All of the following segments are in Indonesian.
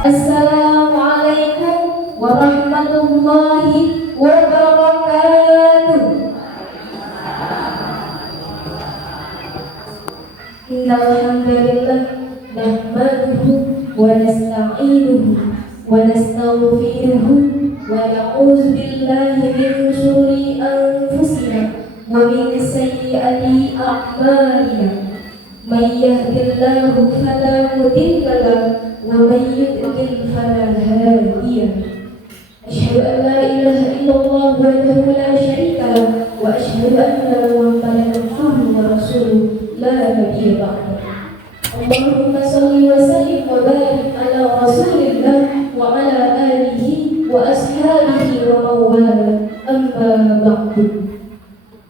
Assalamualaikum warahmatullahi wabarakatuh. Innal hamdalillah nahmaduhu wa nasta'inuhu wa nastaghfiruhu wa na'udzu billahi min shururi anfusina wa min sayyiati a'malina. May yahdihillahu fala mudilla lahu wa may yudlil fala hadiya lahu. Asyhadu an la ilaha illallah wahdahu la syarika lahu wa asyhadu anna Muhammadan abduhu wa rasuluhu la nabiyya ba'dahu. Allahumma shalli wa sallim wa barik ala rasulillah wa ala alihi wa ashabihi wa mawala, amma ba'du.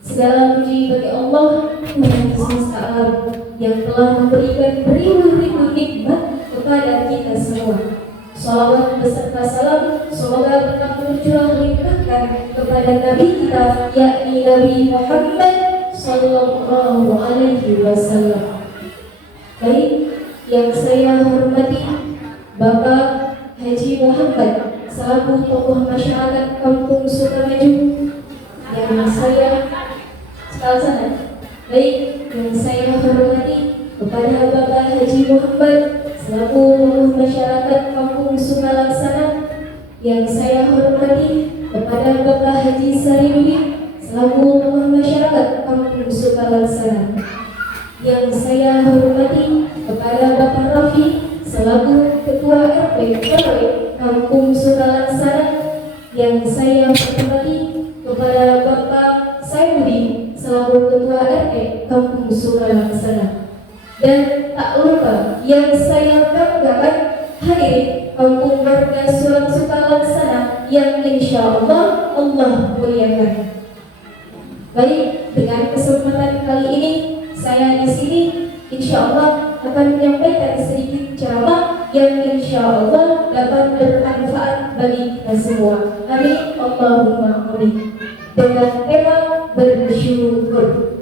Segala puji bagi Allah Tuhan semesta alam yang telah memberikan beribu-ribu nikmat kepada kita semua. Salawat beserta salam semoga tetap tercurah limpahkan kepada Nabi kita, yakni Nabi Muhammad sallallahu alaihi wasallam. Baik, yang saya hormati Bapak Haji Muhammad selaku tokoh masyarakat Kampung Sukamaju, yang saya yang saya hormati kepada Bapak Haji Muhammad selaku tokoh masyarakat Kampung Sukalaksana, yang saya hormati kepada Bapak Haji Saribudi selaku tokoh masyarakat Kampung Sukalaksana, yang saya hormati kepada Bapak Rafi selaku Ketua RT RW Kampung Sukalaksana, yang saya hormati kepada Bapak Saibudi selaku Ketua RT Kampung Sukalaksana, dan tak lupa yang saya banggakan hadirin kampung warga Sulang Sukalaksana yang insya Allah muliakan. Baik, dengan kesempatan kali ini saya di sini insya Allah akan menyampaikan sedikit ceramah yang insya Allah dapat bermanfaat bagi kita semua. Amin, Allahumma amin. Dengan tema bersyukur.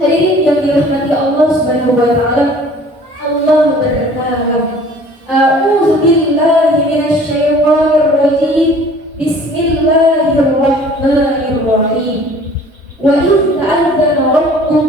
Hadirin yang dirahmati Allah Subhanahu wa taala, Allah berkata, A'udzu billahi minasy syaithanir rajim. Bismillahirrahmanirrahim. Wa idz ta'adzana rabbukum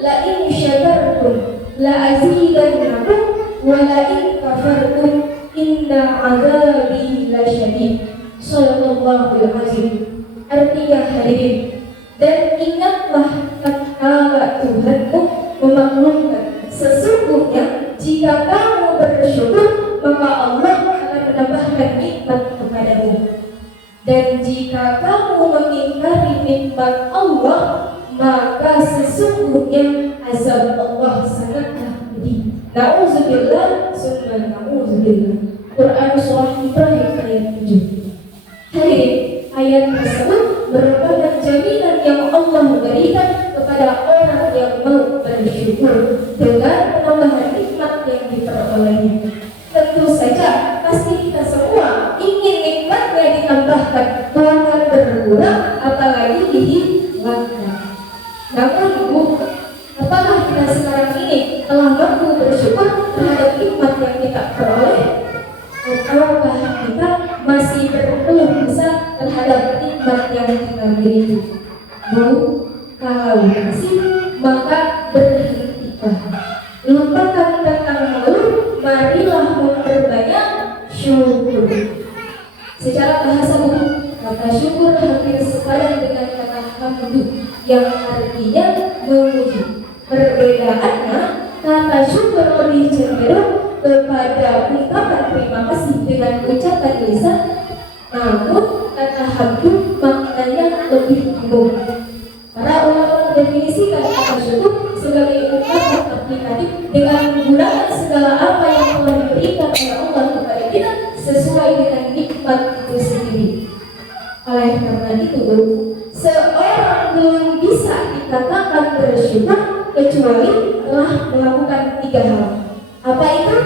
la in syakartum la azidannakum wa la in kafartum inna 'adzabi lasyadid. Shallallahul azim. Artinya hadirin, dan ingatlah tatkala Tuhanmu memaklumkan, sesungguhnya jika kamu bersyukur maka Allah akan menambahkan nikmat kepadamu, dan jika kamu mengingkari nikmat Allah maka sesungguhnya azab Allah sangatlah pedih. Nauzubillah summa nauzubillah. Quran surah Ibrahim ayat 7. Hadirin, ayat tersebut merupakan jaminan yang Allah berikan kepada orang yang mau bersyukur dengan penambahan nikmat yang diperolehnya. Tentu saja pasti kita semua ingin nikmatnya ditambahkan, bukan berkurang, apalagi dihilangkan. Namun Ibu, apakah kita sekarang ini telah mampu bersyukur terhadap nikmat yang kita peroleh? Ataukah kita masih berkeluh kesah terhadap nikmat yang kita miliki? Bu, kalau masih, maka berhentilah. Lupakan tentang mengeluh, marilah memperbanyak syukur. Secara bahasa umum, kata syukur hampir sepadan dengan kata hamdu, yang artinya memuji. Perbedaannya, kata syukur lebih cenderung kepada ungkapan terima kasih dengan ucapan lisan, namun kata hamdu maknanya lebih umum. Para ulama mendefinisikan kata syukur sebagai ungkapan aplikatif dengan menggunakan segala apa yang telah diberikan oleh Allah kepada kita sesuai dengan nikmat itu sendiri. Oleh karena itu, seorang belum bisa dikatakan bersyukur kecuali telah melakukan 3 hal. Apa itu?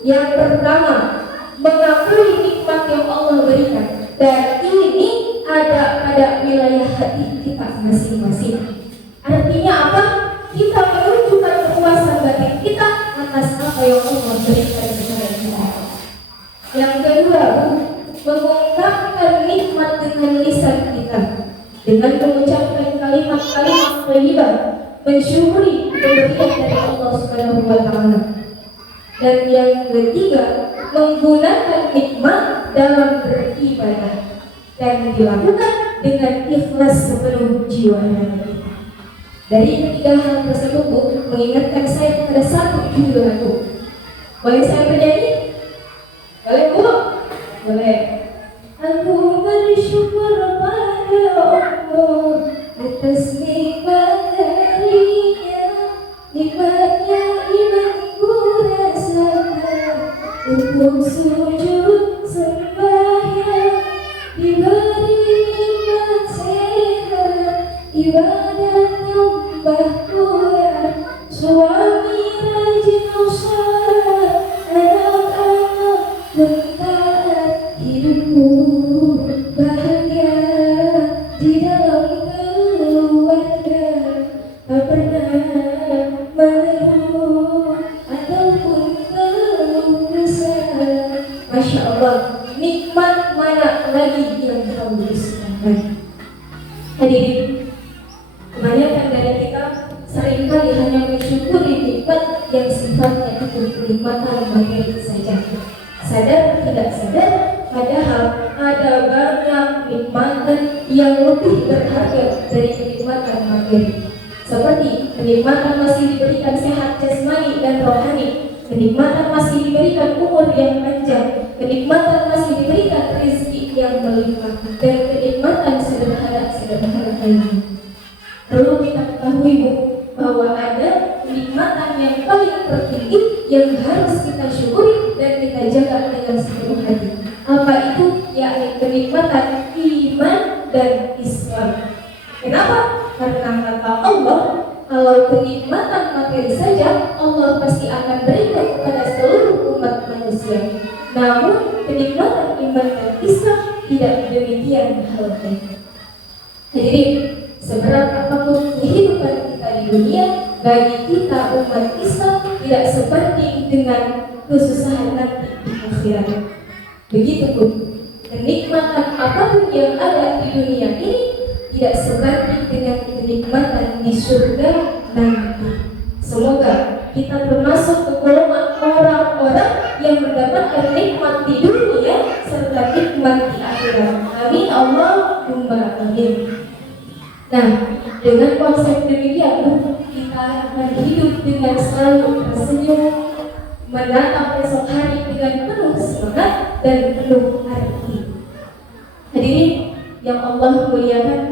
Yang pertama, mengakui nikmat yang Allah berikan, dan ini ada pada wilayah hati kita masing-masing. Artinya apa? Kita menunjukkan kepuasan batin kita atas apa yang Allah berikan kepada kita. mengungkapkan nikmat dengan lisan kita, dengan mengucapkan kalimat-kalimat thayyibah, mensyukuri pemberian dari Allah Subhanahu wa taala. Dan yang ketiga, menggunakan nikmat dalam beribadah dan dilakukan dengan ikhlas sepenuh jiwa dan hati. Dari ketiga hal tersebut mengingatkan saya pada satu judul lagu. Boleh saya bernyanyi? Boleh Bu? Boleh. Aku bersyukur pada Allah atas nikmat darinya, nikmatnya imanku rasakan untuk sujud sembahyang, diberi nikmat sehat, ibadah tambah kuat, suami rajin sholat, anak-anak bertaat, hidupku bahagia di dalam keluarga, tak pernah mengeluh ataupun keluh kesah. Masya Allah, nikmat mana lagi yang kamu dustakan? Hadirin, kebanyakan dari kita seringkali hanya mensyukuri nikmat yang sifatnya itu kenikmatan materi saja. Sadar tidak sadar, padahal ada banyak nikmatan yang lebih berharga dari kenikmatan materi. Seperti kenikmatan masih diberikan sehat jasmani dan rohani, kenikmatan masih diberikan umur yang panjang, kenikmatan masih diberikan rezeki yang melimpah, dan kenikmatan sederhana-sederhana lainnya. Perlu kita ketahui Bu, bahwa ada kenikmatan yang paling tertinggi yang harus kita syukuri dan kita jaga dengan sepenuh hati. Apa itu? Yakni kenikmatan iman dan Islam. Kenapa? Karena kata Allah, kalau kenikmatan materi saja Allah pasti akan berikan kepada seluruh umat manusia. Namun kenikmatan iman dan Islam tidak demikian halnya. Hadirin, seberat apapun kehidupan kita di dunia, bagi kita umat Islam tidak sebanding dengan kesusahan nanti di akhirat. Begitu pun kenikmatan apapun yang ada di dunia ini tidak sebanding dengan kenikmatan di surga nanti. Semoga kita termasuk ke golongan orang-orang yang mendapatkan nikmat di dunia serta nikmat di akhirat. Amin Allahumma amin. Nah, dengan konsep demikian kita akan hidup dengan selalu tersenyum, menatap esok hari dengan penuh semangat dan penuh arti. Hadirin yang Allah muliakan,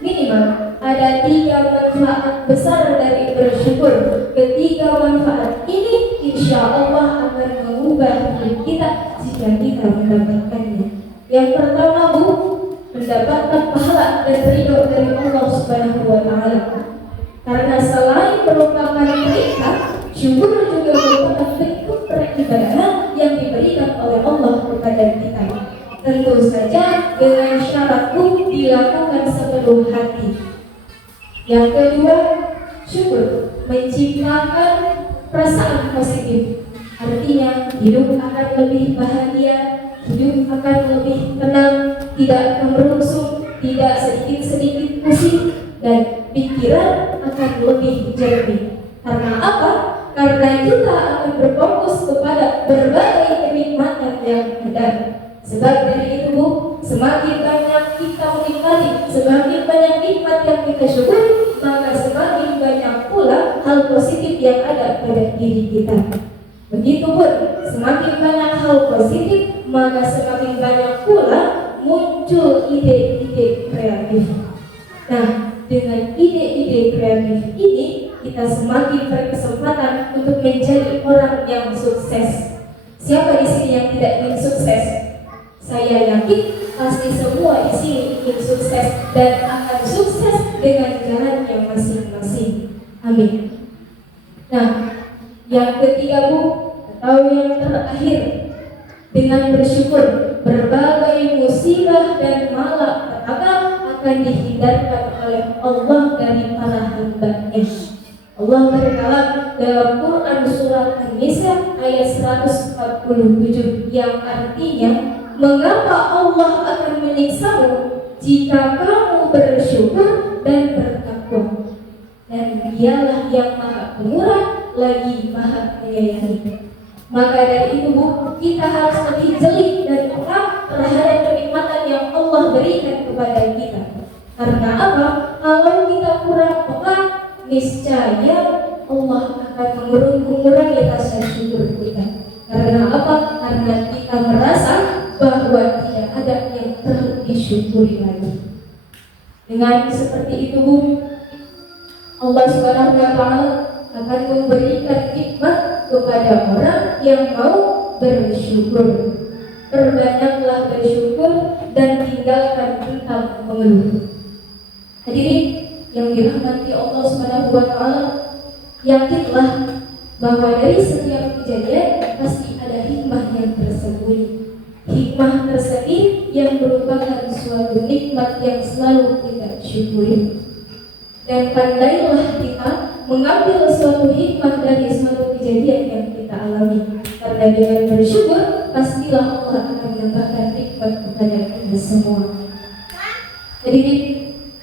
minimal ada 3 manfaat besar dari bersyukur. Ketiga manfaat ini insya Allah akan mengubah hidup kita jika kita mendapatkannya. Yang pertama Bu, mendapatkan pahala dan ridho dari Allah Subhanahu wa taala. Karena selain merupakan perintah, syukur juga merupakan bentuk peribadahan yang diberikan oleh Allah kepada kita. Tentu saja dengan syarat dilakukan sepenuh hati. Yang kedua, syukur menciptakan perasaan positif. Artinya hidup akan lebih bahagia, hidup akan lebih tenang, tidak merungsung, tidak sedikit-sedikit pusing, dan pikiran akan lebih jernih. Karena apa? Karena kita akan berfokus kepada berbagai kenikmatan yang ada. Sebab dari itu Bu, semakin banyak kita menikmati, semakin banyak nikmat yang kita syukuri, maka semakin banyak pula hal positif yang ada pada diri kita. Begitupun semakin banyak hal positif, maka semakin banyak pula muncul ide-ide kreatif. Nah, dengan ide-ide kreatif ini kita semakin berkesempatan untuk menjadi orang yang sukses. Siapa di sini yang tidak ingin sukses? Saya yakin pasti semua di sini ingin sukses dan akan sukses dengan jalan yang masing-masing. Amin. Nah, yang ketiga Bu, atau yang terakhir, dengan bersyukur berbagai musibah dan malapetaka akan dihindarkan oleh Allah dari para hamba-Nya. Allah berkata dalam Quran surat An-Nisa ayat 147 yang artinya mengapa Allah akan menyiksamu jika kamu bersyukur dan bertakwa? Dan Dialah yang Maha Pemurah lagi Maha Menyayangi. Maka dari itu Bu, kita harus lebih jeli dan peka terhadap kenikmatan yang Allah berikan kepada kita. Karena apa? Kalau kita kurang peka, niscaya Allah akan mengurangi rasa syukur kita. Karena apa? Karena kita merasa bahwa tidak ada yang perlu disyukuri lagi. Dengan seperti itu Bu, Allah Subhanahu wa Ta'ala akan memberikan nikmat kepada orang yang mau bersyukur. Perbanyaklah bersyukur dan tinggalkan tentang mengeluh. Hadirin yang dirahmati Allah Subhanahu wa Ta'ala, yakinlah bahwa dari setiap kejadian pasti ada hikmah yang tersembunyi. Hikmah tersembunyi yang merupakan suatu nikmat yang selalu kita syukuri. Dan pandailah kita mengambil suatu hikmah dari suatu kejadian yang kita alami. Karena dengan bersyukur pastilah Allah akan menambahkan nikmat kepada kita semua. Jadi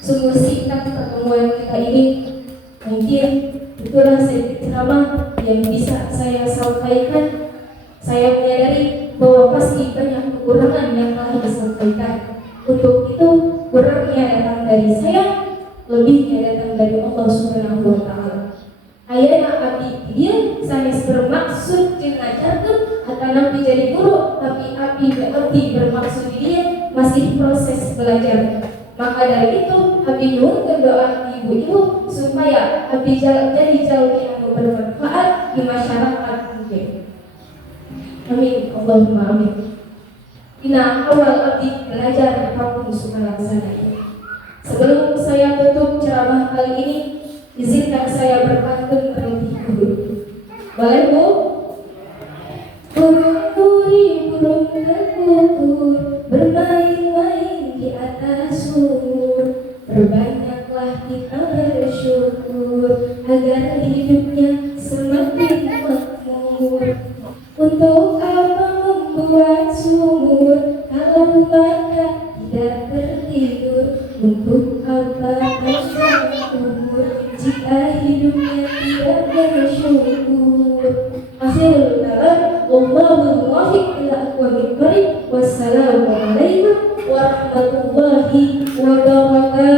sungguh singkat pertemuan kita ini, mungkin itulah sedikit ceramah yang bisa saya sampaikan. Saya menyadari bahwa pasti banyak kekurangan yang telah disampaikan. Untuk itu kurangnya datang dari saya, lebihnya datang dari Allah Subhanahu wa Ta'ala. Ayana abdi dia sanes bermaksud mengajarkan akan abdi jadi guru, tapi abdi bermaksud dia masih proses belajar. Maka dari itu abdi nyuhun doa ibu-ibu supaya abdi jadi jalmi anu bermanfaat di masyarakat mungkin. Amin, Allahumma amin. Dina awal abdi belajar di kampung Sukalaksana ini. Sebelum saya tutup ceramah kali ini, izinkan saya berpantun terlebih dahulu. Boleh Bu? Burung duri, burung terkukur, bermain-main di atas sumur. Perbanyaklah kita bersyukur agar hidupnya semakin makmur. Untuk apa membuat sumur kalau mereka tidak tertidur? Untuk apa bersyukur jika hidupnya tidak bersyukur? Akhirul kalam, wallahul muwaffiq ila aqwamit thoriq. Wassalamualaikum warahmatullahi wabarakatuh.